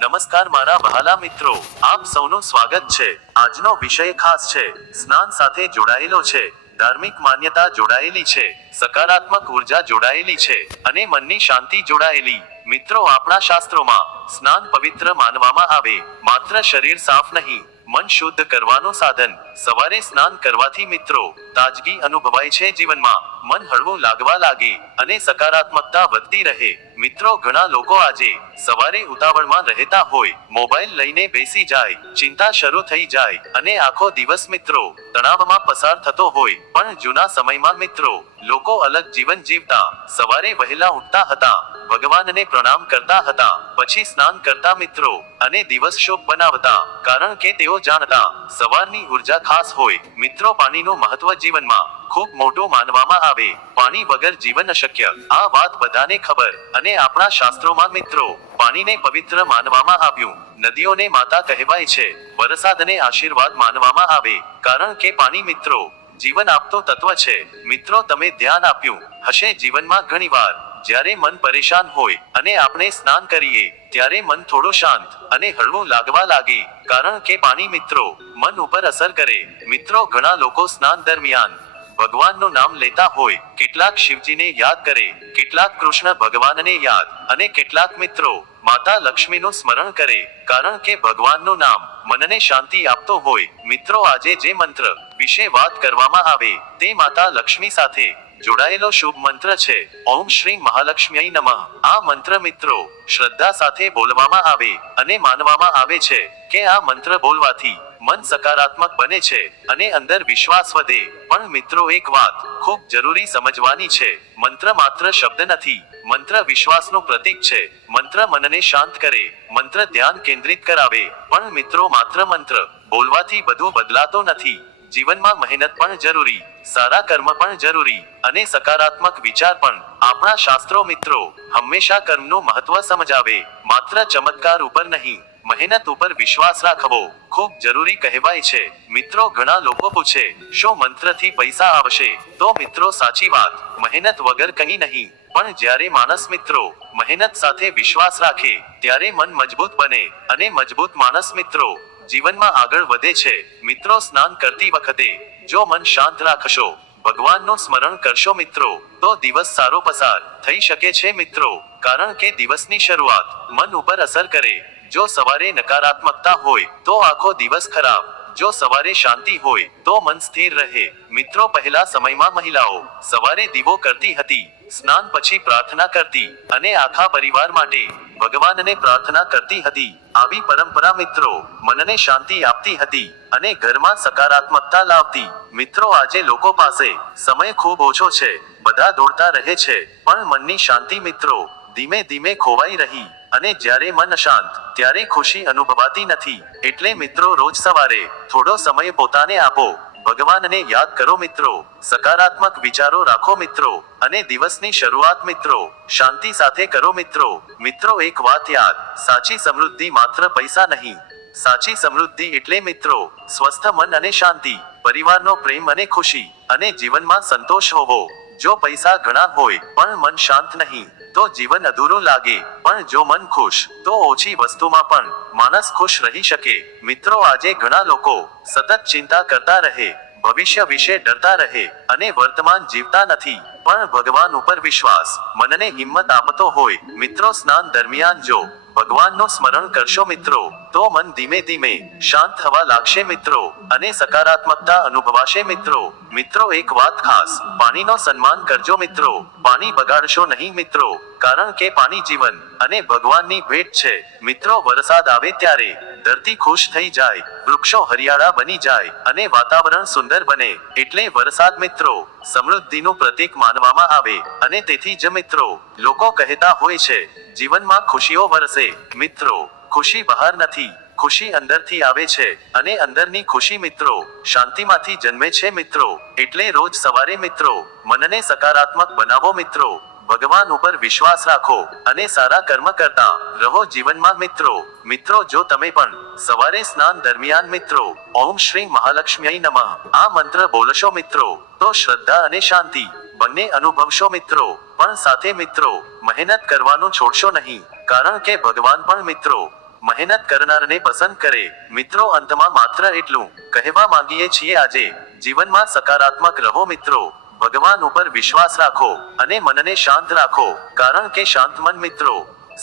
નમસ્કાર મારા વહાલા મિત્રો, આપ સૌનું સ્વાગત છે। આજનો વિષય ખાસ છે, સ્નાન સાથે જોડાયેલો છે। ધાર્મિક માન્યતા જોડાયેલી છે, સકારાત્મક ઉર્જા જોડાયેલી છે અને મનની શાંતિ જોડાયેલી। મિત્રો, આપણા શાસ્ત્રોમાં સ્નાન પવિત્ર માનવામાં આવે, માત્ર શરીર સાફ નહીં, મન શુદ્ધ કરવાનું સાધન। સવારે સ્નાન કરવાથી મિત્રો તાજગી અનુભવાય છે, જીવનમાં મન હળવું લાગવા લાગે અને સકારાત્મકતા વધતી રહે। મિત્રો, ઘણા લોકો આજે સવારે ઉતાવળમાં રહેતા હોય, મોબાઈલ લઈને બેસી જાય, ચિંતા શરૂ થઈ જાય અને આખો દિવસ મિત્રો તણાવમાં પસાર થતો હોય। પણ જૂના સમયમાં મિત્રો લોકો અલગ જીવન જીવતા, સવારે વહેલા ઉઠતા હતા, ભગવાનને પ્રણામ કરતા હતા, પછી સ્નાન કરતા મિત્રો અને દિવસ શુભ બનાવતા, કારણ કે તેઓ જાણતા સવારની ઉર્જા ખાસ હોય। મિત્રો, પાણીનું મહત્વ જીવનમાં ખૂબ મોટું માનવામાં આવે, પાણી વગર જીવન અશક્ય, આ વાત બધાને ખબર। અને આપણા શાસ્ત્રોમાં મિત્રો પાણીને પવિત્ર માનવામાં આવ્યું। નદીઓને માતા કહેવાય છે, વરસાદને આશીર્વાદ માનવામાં આવે, કારણ કે પાણી મિત્રો જીવન આપતો તત્વ છે। મિત્રો, તમે ધ્યાન આપ્યું હશે, જીવનમાં ઘણીવાર જ્યારે મન પરેશાન હોય અને આપણે સ્નાન કરીએ ત્યારે મન થોડું શાંત અને હળવું લાગવા લાગે, કારણ કે પાણી મિત્રો મન ઉપર અસર કરે। મિત્રો, ઘણા લોકો સ્નાન દરમિયાન ભગવાનનું નામ લેતા હોય, કેટલાક શિવજીને યાદ કરે, કેટલાક કૃષ્ણ ભગવાનને યાદ અને કેટલાક મિત્રો માતા લક્ષ્મીનું સ્મરણ કરે, કારણ કે ભગવાનનું નામ મનને શાંતિ આપતો હોય। મિત્રો, આજે જે મંત્ર વિશે વાત કરવામાં આવે તે માતા લક્ષ્મી સાથે જોડાયેલો શુભ મંત્ર છે, ઓમ શ્રી મહાલક્ષ્મી નમઃ। આ મંત્ર મિત્રો શ્રદ્ધા સાથે બોલવામાં આવે અને માનવામાં આવે છે કે આ મંત્ર બોલવાથી મન સકારાત્મક બને છે અને અંદર વિશ્વાસ વધે। પણ મિત્રો, એક વાત ખૂબ જરૂરી સમજવાની છે, મંત્ર માત્ર શબ્દ નથી, મંત્ર વિશ્વાસનું પ્રતીક છે। મંત્ર મનને શાંત કરે, મંત્ર ધ્યાન કેન્દ્રિત કરાવે, પણ મિત્રો માત્ર મંત્ર બોલવાથી બધું બદલાતો નથી। જીવનમાં મહેનત પણ જરૂરી, સારા કર્મ પણ જરૂરી અને સકારાત્મક વિચાર પણ। આપણા શાસ્ત્રો મિત્રો હંમેશા કર્મનું મહત્વ સમજાવે, માત્ર ચમત્કાર ઉપર નહીં, મહેનત ઉપર વિશ્વાસ રાખવો ખૂબ જરૂરી કહેવાય છે। મિત્રો, ઘણા લોકો પૂછે, શું મંત્રથી પૈસા આવશે? તો મિત્રો સાચી વાત, મહેનત વગર કંઈ નહીં, પણ જ્યારે માણસ મિત્રો મહેનત સાથે વિશ્વાસ રાખે ત્યારે મન મજબૂત બને અને મજબૂત માણસ મિત્રો જીવનમાં આગળ વધે છે। મિત્રો, સ્નાન કરતી વખતે જો મન શાંત રાખશો, ભગવાનનું સ્મરણ કરશો મિત્રો, તો દિવસ સારો પસાર થઈ શકે છે મિત્રો, કારણ કે દિવસની શરૂઆત મન ઉપર અસર કરે। જો સવારે નકારાત્મકતા હોય તો આખો દિવસ ખરાબ, જો સવારે શાંતિ હોય તો મન સ્થિર રહે। મિત્રો, પહેલા સમયમાં મહિલાઓ સવારે દીવો કરતી હતી, સ્નાન પછી પ્રાર્થના કરતી અને આખા પરિવાર માટે ભગવાનને પ્રાર્થના કરતી હતી। આવી પરંપરા મિત્રો મનને શાંતિ આપતી હતી અને ઘરમાં સકારાત્મકતા લાવતી। મિત્રો, આજે લોકો પાસે સમય ખૂબ ઓછો છે, બધા દોડતા રહે છે, પણ મનની શાંતિ મિત્રો ધીમે ધીમે ખોવાઈ રહી અને જ્યારે મન શાંત ત્યારે ખુશી અનુભવાતી નથી। એટલે મિત્રો, રોજ સવારે થોડો સમય પોતાને આપો, ભગવાનને યાદ કરો મિત્રો, સકારાત્મક વિચારો રાખો મિત્રો અને દિવસની શરૂઆત મિત્રો શાંતિ સાથે કરો મિત્રો। મિત્રો, એક વાત યાદ, સાચી સમૃદ્ધિ માત્ર પૈસા નહીં, સાચી સમૃદ્ધિ એટલે મિત્રો સ્વસ્થ મન અને શાંતિ, પરિવારનો પ્રેમ અને ખુશી અને જીવનમાં સંતોષ હોવો। જો પૈસા ઘણા હોય પણ મન શાંત નહીં તો જીવન અધૂરું લાગે, પણ જો મન ખુશ તો ઓછી વસ્તુમાં પણ માણસ ખુશ રહી શકે। મિત્રો, આજે ઘણા લોકો સતત ચિંતા કરતા રહે, ભવિષ્ય વિશે ડરતા રહે અને વર્તમાન જીવતા નથી, પણ ભગવાન ઉપર વિશ્વાસ મનને હિંમત આપતો હોય। મિત્રો, સ્નાન દરમિયાન જો ભગવાનનું સ્મરણ કરશો મિત્રો તો મન ધીમે ધીમે શાંત થવા લાગશે મિત્રો અને સકારાત્મકતા અનુભવાશે મિત્રો। મિત્રો, એક વાત ખાસ, પાણીનો સન્માન કરજો મિત્રો, પાણી બગાડશો નહીં મિત્રો, કારણ કે પાણી જીવન અને ભગવાનની ભેટ છે। મિત્રો, વરસાદ આવે ત્યારે ધરતી ખુશ થઈ જાય, વૃક્ષો હરિયાળા બની જાય અને વાતાવરણ સુંદર બને, એટલે વરસાદ મિત્રો સમૃદ્ધિનું પ્રતીક માનવામાં આવે અને તેથી જ મિત્રો લોકો કહેતા હોય છે, જીવનમાં ખુશીઓ વરસે। મિત્રો, ખુશી બહાર નથી, ખુશી અંદરથી આવે છે અને અંદરની ખુશી મિત્રો શાંતિમાંથી જન્મે છે મિત્રો। એટલે રોજ સવારે મિત્રો મનને સકારાત્મક બનાવો મિત્રો, ભગવાન ઉપર વિશ્વાસ રાખો અને સારા કર્મ કરતા રહો જીવનમાં મિત્રો। મિત્રો, જો તમે પણ સવારે સ્નાન દરમિયાન મિત્રો ઓમ શ્રી મહાલક્ષ્મી નમઃ આ મંત્ર બોલશો મિત્રો તો શ્રદ્ધા અને શાંતિ બંને અનુભવશો મિત્રો। પણ સાથે મિત્રો મહેનત કરવાનું છોડશો નહીં, કારણ કે ભગવાન પણ મિત્રો મહેનત કરનારને પસંદ કરે. મિત્રો, અંતમાં માત્ર એટલું કહેવા માંગીએ છીએ આજે જીવનમાં સકારાત્મક રહો મિત્રો. ભગવાન ઉપર વિશ્વાસ રાખો અને મનને શાંત રાખો, કારણ કે શાંત મન મિત્રો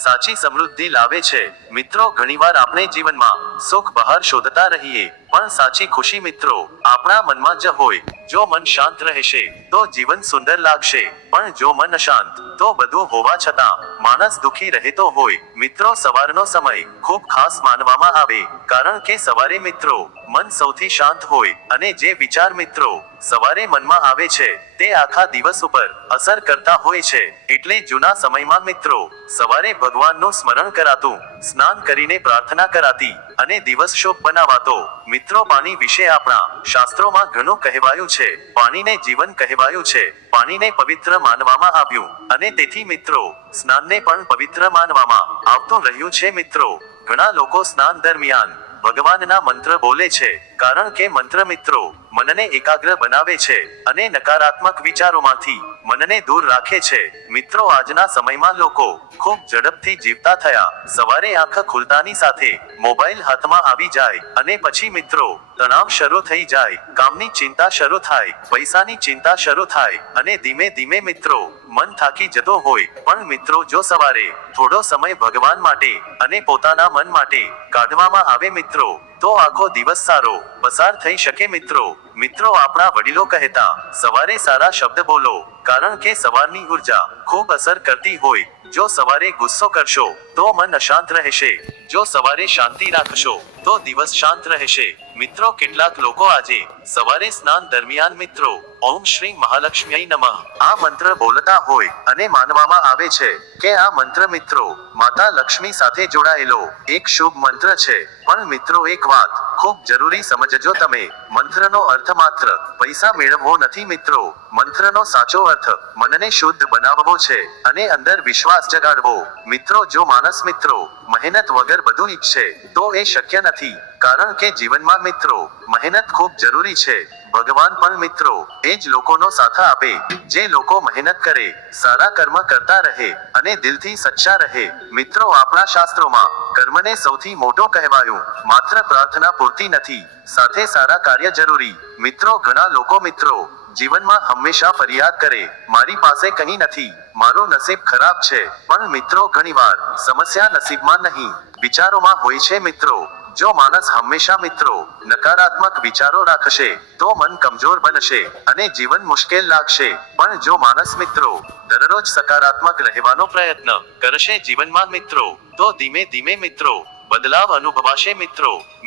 સાચી સમૃદ્ધિ લાવે છે. મિત્રો, ઘણીવાર આપણે જીવનમાં સુખ બહાર શોધતા રહીએ, પણ સાચી ખુશી મિત્રો આપણા મનમાં જ હોય. જો મન શાંત રહેશે તો જીવન સુંદર લાગશે, પણ જો મન અશાંત તો બધું હોવા છતાં માણસ દુખી રહેતો હોય. મિત્રો, સવારનો સમય ખૂબ ખાસ માનવામાં આવે, કારણ કે સવારે મિત્રો મન સૌથી શાંત હોય અને જે વિચાર મિત્રો સવારે મનમાં આવે છે તે આખા દિવસ ઉપર અસર કરતા હોય છે. એટલે જૂના સમયમાં મિત્રો સવારે ભગવાનનું સ્મરણ કરાતું, સ્નાન કરીને પ્રાર્થના કરાતી અને દિવસ શુભ બનાવાતો. મિત્રો, પાણી વિશે આપણા શાસ્ત્રોમાં ઘણું કહેવાયું છે. પાણીને જીવન કહેવાયું છે. પાણીને પવિત્ર માનવામાં આવ્યું અને તેથી મિત્રો સ્નાનને પણ પવિત્ર માનવામાં આવતું રહ્યું છે. મિત્રો, ઘણા લોકો સ્નાન દરમિયાન ભગવાનના મંત્ર બોલે છે, કારણ કે મંત્ર મિત્રો મનને એકાગ્ર બનાવે છે અને નકારાત્મક વિચારોમાંથી મનને દૂર રાખે છે. મિત્રો, આજના સમયમાં લોકો ખૂબ ઝડપથી જીવતા થયા. સવારે આંખ ખુલતાની સાથે મોબાઈલ હાથમાં આવી જાય અને પછી મિત્રો તણાવ શરૂ થઈ જાય, કામની ચિંતા શરૂ થાય, પૈસાની ચિંતા શરૂ થાય અને ધીમે ધીમે મિત્રો મન થાકી જતો હોય. પણ મિત્રો, જો સવારે થોડો સમય ભગવાન માટે અને પોતાના મન માટે કાઢવામાં આવે મિત્રો તો આખો દિવસ સારો પસાર થઈ શકે. મિત્રો, આપણા વડીલો કહેતા, સવારે સારા શબ્દ બોલો, કારણ કે સવારની ઉર્જા ખૂબ અસર કરતી હોય. જો સવારે ગુસ્સો કરશો તો મન અશાંત રહેશે, જો સવારે શાંતિ રાખશો તો દિવસ શાંત રહેશે. મિત્રો, કેટલાક લોકો આજે સવારે સ્નાન દરમિયાન મિત્રો ઓમ શ્રી મહાલક્ષ્મી નમઃ આ મંત્ર બોલતા હોય અને માનવામાં આવે છે કે આ મંત્ર મિત્રો માતા લક્ષ્મી સાથે જોડાયેલો એક શુભ મંત્ર છે. પણ મિત્રો, એક વાત ખૂબ જરૂરી સમજજો તમે, મંત્રનો અર્થ માત્ર પૈસા મેળવવો નથી મિત્રો. મંત્રનો સાચો અર્થ મનને શુદ્ધ બનાવવો છે અને અંદર વિશ્વાસ જગાડવો. મિત્રો, જો માણસ મિત્રો મહેનત વગર બધું ઈચ્છે તો એ શક્ય નથી, કારણ કે જીવનમાં મિત્રો મહેનત ખૂબ જરૂરી છે. ભગવાન પણ મિત્રો એ જ લોકોનો સાથ આપે જે લોકો મહેનત કરે, સારા કર્મ કરતા રહે અને દિલથી સચ્ચા રહે. મિત્રો, આપણા શાસ્ત્રોમાં કર્મને સૌથી મોટો કહેવાયું, માત્ર પ્રાર્થના પૂરતી નથી, સાથે સારા કાર્ય જરૂરી. મિત્રો, ઘણા લોકો મિત્રો જીવનમાં હંમેશા ફરિયાદ કરે, મારી પાસે કંઈ નથી, મારું નસીબ ખરાબ છે. પણ મિત્રો, ઘણીવાર સમસ્યા નસીબમાં નહીં, વિચારોમાં હોય છે. મિત્રો, જો માણસ હંમેશા મિત્રો નકારાત્મક વિચારો રાખશે તો મન કમજોર બનશે અને જીવન મુશ્કેલ લાગશે. પણ જો માણસ મિત્રો દરરોજ સકારાત્મક રહેવાનો પ્રયત્ન કરશે જીવનમાં મિત્રો તો ધીમે ધીમે મિત્રો બદલાવ અનુભવાશે.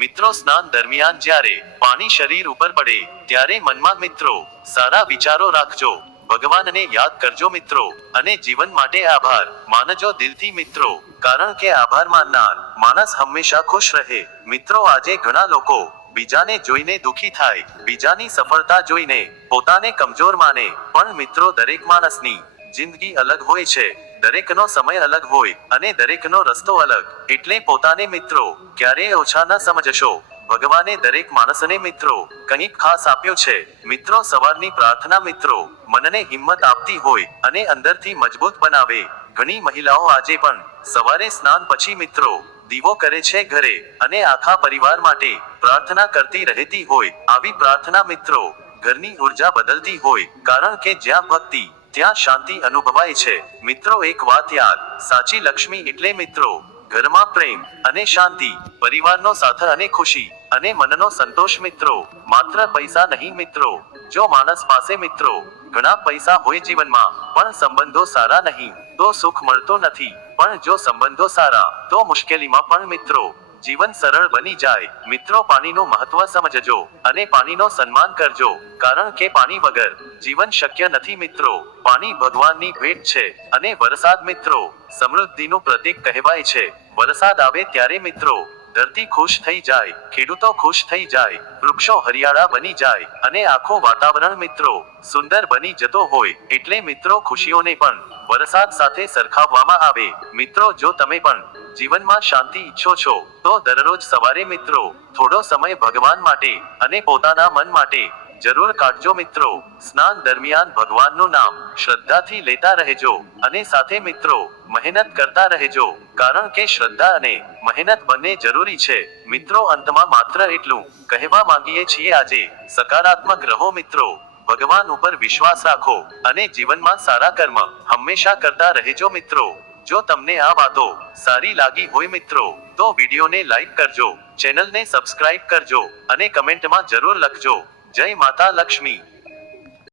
મિત્રો, સ્નાન દરમિયાન જ્યારે પાણી શરીર ઉપર પડે ત્યારે મનમાં મિત્રો સારા વિચારો રાખજો, ભગવાનને યાદ કરજો મિત્રો અને જીવન માટે આભાર માનજો દિલથી મિત્રો, કારણ કે આભાર માનનાર માણસ હંમેશા ખુશ રહે. મિત્રો, આજે ઘણા લોકો બીજાને જોઈને દુખી થાય, બીજાની સફળતા જોઈને પોતાને કમજોર માને. પણ મિત્રો, દરેક માણસની જિંદગી અલગ હોય છે, દરેકનો સમય અલગ હોય અને દરેકનો રસ્તો અલગ. એટલે પોતાને મિત્રો ક્યારેય ઓછા ન સમજશો. ભગવાને દરેક માણસને મિત્રો કંઈક ખાસ આપ્યું છે. મિત્રો, સવારની પ્રાર્થના મિત્રો મનને હિંમત આપતી હોય અને અંદરથી મજબૂત બનાવે. ઘણી મહિલાઓ આજે પણ સવારે સ્નાન પછી મિત્રો દીવો કરે છે ઘરે અને આખા પરિવાર માટે પ્રાર્થના કરતી રહેતી હોય. આવી પ્રાર્થના મિત્રો ઘરની ઉર્જા બદલતી હોય, કારણ કે જ્યાં ભક્તિ ત્યાં શાંતિ અનુભવાય છે. મિત્રો, એક વાત યાદ, સાચી લક્ષ્મી એટલે મિત્રો ઘરમાં પ્રેમ અને શાંતિ, પરિવારનો સાથ અને ખુશી અને મનનો સંતોષ. મિત્રો, માત્ર પૈસા નહીં મિત્રો, જો માણસ પાસે મિત્રો ઘણા પૈસા હોય જીવનમાં પણ સંબંધો સારા નહીં તો સુખ મળતો નથી. પણ જો સંબંધો સારા તો મુશ્કેલીમાં પણ મિત્રો જીવન સરળ બની જાય. મિત્રો, પાણીનું મહત્વ સમજજો અને પાણીનો સન્માન કરજો, કારણ કે પાણી વગર જીવન શક્ય નથી. મિત્રો, પાણી ભગવાનની ભેટ છે અને વરસાદ મિત્રો સમૃદ્ધિનું પ્રતીક કહેવાય છે. વરસાદ આવે ત્યારે મિત્રો ધરતી ખુશ થઈ જાય, ખેડૂતો ખુશ થઈ જાય, વૃક્ષો હરિયાળા બની જાય અને આખું વાતાવરણ મિત્રો સુંદર બની જતો હોય. એટલે મિત્રો, ખુશીઓને પણ વરસાદ સાથે સરખાવવામાં આવે. મિત્રો, જો તમે પણ જીવનમાં શાંતિ ઈચ્છો છો તો દરરોજ સવારે મિત્રો થોડો સમય ભગવાન માટે અને પોતાના મન માટે જરૂર કાઢજો મિત્રો. સ્નાન દરમિયાન ભગવાનનું નામ શ્રદ્ધાથી લેતા રહેજો અને સાથે મિત્રો મહેનત કરતા રહેજો, કારણ કે શ્રદ્ધા અને મહેનત બંને જરૂરી છે. મિત્રો અંતમાં માત્ર એટલું કહેવા માંગીએ છીએ, આજે સકારાત્મક રહો મિત્રો, ભગવાન ઉપર વિશ્વાસ રાખો અને જીવનમાં સારા કર્મ હંમેશા કરતા રહેજો મિત્રો. જો તમને આ વાતો સારી લાગી હોય મિત્રો, તો વિડીયોને લાઈક કરજો, ચેનલને સબસ્ક્રાઇબ કરજો અને કમેન્ટમાં જરૂર લખજો. જય માતા લક્ષ્મી.